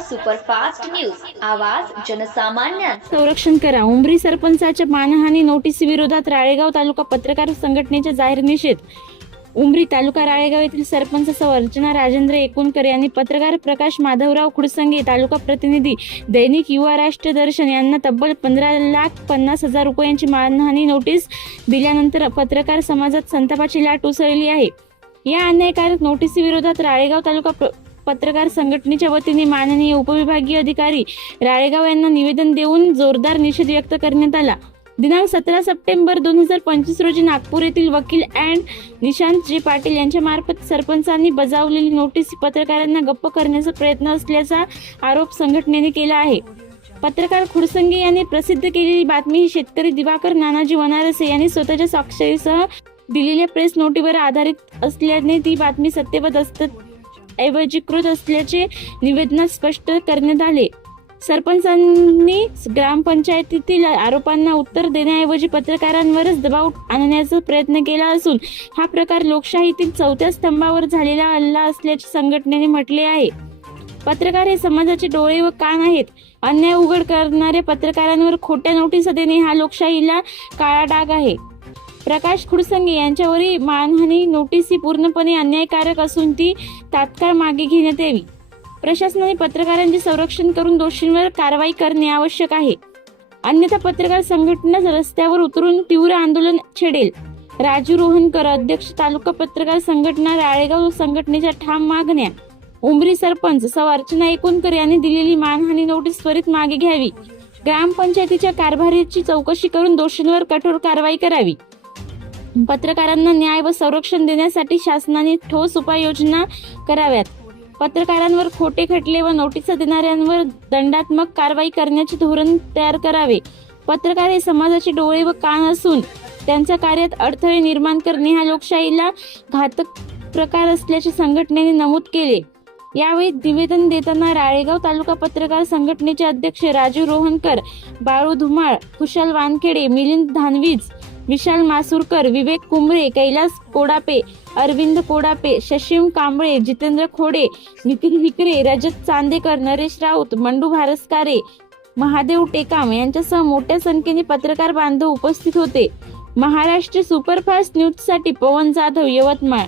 Superfast news. आवाज जनसामान्यांचा संरक्षण करा. उमरी सरपंचाच्या मानहानी नोटीस विरोधात राळेगाव तालुका पत्रकार संघटनेचे जाहीर निषेध. उमरी तालुका राळेगाव येथील सरपंच सौ अर्चना राजेंद्र एकूणकर यांनी पत्रकार प्रकाश माधवराव खुडसंगे तालुका प्रतिनिधी दैनिक युवा राष्ट्र दर्शन यांना तब्बल पंधरा लाख पन्नास हजार रुपयांची मानहानी नोटीस दिल्यानंतर पत्रकार समाजात संतापाची लाट उसळली आहे. या अन्यायकारक नोटीसी विरोधात राळेगाव तालुका पत्रकार संघटनेच्या वतीने माननीय उपविभागीय अधिकारी राळेगाव यांना निवेदन देऊन जोरदार निषेध व्यक्त करण्यात आला. दिनांक सतरा सप्टेंबर दोन हजार पंचवीस रोजी नागपूर येथील वकील अँड निशांत जे पाटील यांच्या मार्फत सरपंचांनी बजावलेली नोटीस पत्रकारांना गप्प करण्याचा प्रयत्न असल्याचा आरोप संघटनेने केला आहे. पत्रकार खुडसंगे यांनी प्रसिद्ध केलेली बातमी ही शेतकरी दिवाकर नानाजी वनारसे यांनी स्वतःच्या स्वाक्षरीसह दिलेल्या प्रेस नोटीवर आधारित असल्याने ती बातमी सत्यवत असत ऐवजीकृत असल्याचे निवेदनात स्पष्ट करण्यात आले. सरपंचांनी ग्रामपंचायतीतील आरोपांना उत्तर देण्याऐवजी पत्रकारांवरच दबाव आणण्याचा प्रयत्न केला असून हा प्रकार लोकशाहीतील चौथ्या स्तंभावर झालेला हल्ला असल्याचे संघटनेने म्हटले आहे. पत्रकार हे समाजाचे डोळे व कान आहेत. अन्याय उघड करणाऱ्या पत्रकारांवर खोट्या नोटीस देणे हा लोकशाहीला काळा डाग आहे. प्रकाश खुडसंगे यांच्यावरील मानहानी नोटीस ही पूर्णपणे अन्यायकारक असून ती तात्काळ मागे घेण्यात यावी. प्रशासनाने पत्रकारांचे संरक्षण करून दोषींवर कारवाई करणे आवश्यक आहे. अन्यथा पत्रकार संघटना रस्त्यावर उतरून तीव्र आंदोलन छेडेल. राजू रोहनकर अध्यक्ष तालुका पत्रकार संघटना राळेगाव संघटनेच्या ठाम मागण्या. उमरी सरपंच सौ अर्चना एकूणकर यांनी दिलेली मानहानी नोटीस त्वरित मागे घ्यावी. ग्रामपंचायतीच्या कारभारीची चौकशी करून दोषींवर कठोर कारवाई करावी. पत्रकारांना न्याय व संरक्षण देण्यासाठी शासनाने ठोस उपाययोजना कराव्यात. पत्रकारांवर खोटे खटले व नोटीस देणाऱ्यांवर दंडात्मक कारवाई करण्याचे धोरण तयार करावे. पत्रकार हे समाजाचे डोळे व कान असून त्यांच्या कार्यात अडथळे निर्माण करणे हा लोकशाहीला घातक प्रकार असल्याचे संघटनेने नमूद केले. यावेळी निवेदन देताना राळेगाव तालुका पत्रकार संघटनेचे अध्यक्ष राजू रोहनकर बाळू धुमाळ कुशल वानखेडे मिलिंद धानवीज विशाल मासुरकर विवेक कुंबळे कैलास कोडापे अरविंद कोडापे शशिम कांबळे जितेंद्र खोडे नितीन विकरे रजत चांदेकर नरेश राऊत मंडू भारसकारे महादेव टेकाम यांच्यासह मोठ्या संख्येने पत्रकार बांधव उपस्थित होते. महाराष्ट्र सुपरफास्ट न्यूजसाठी पवन जाधव यवतमाळ.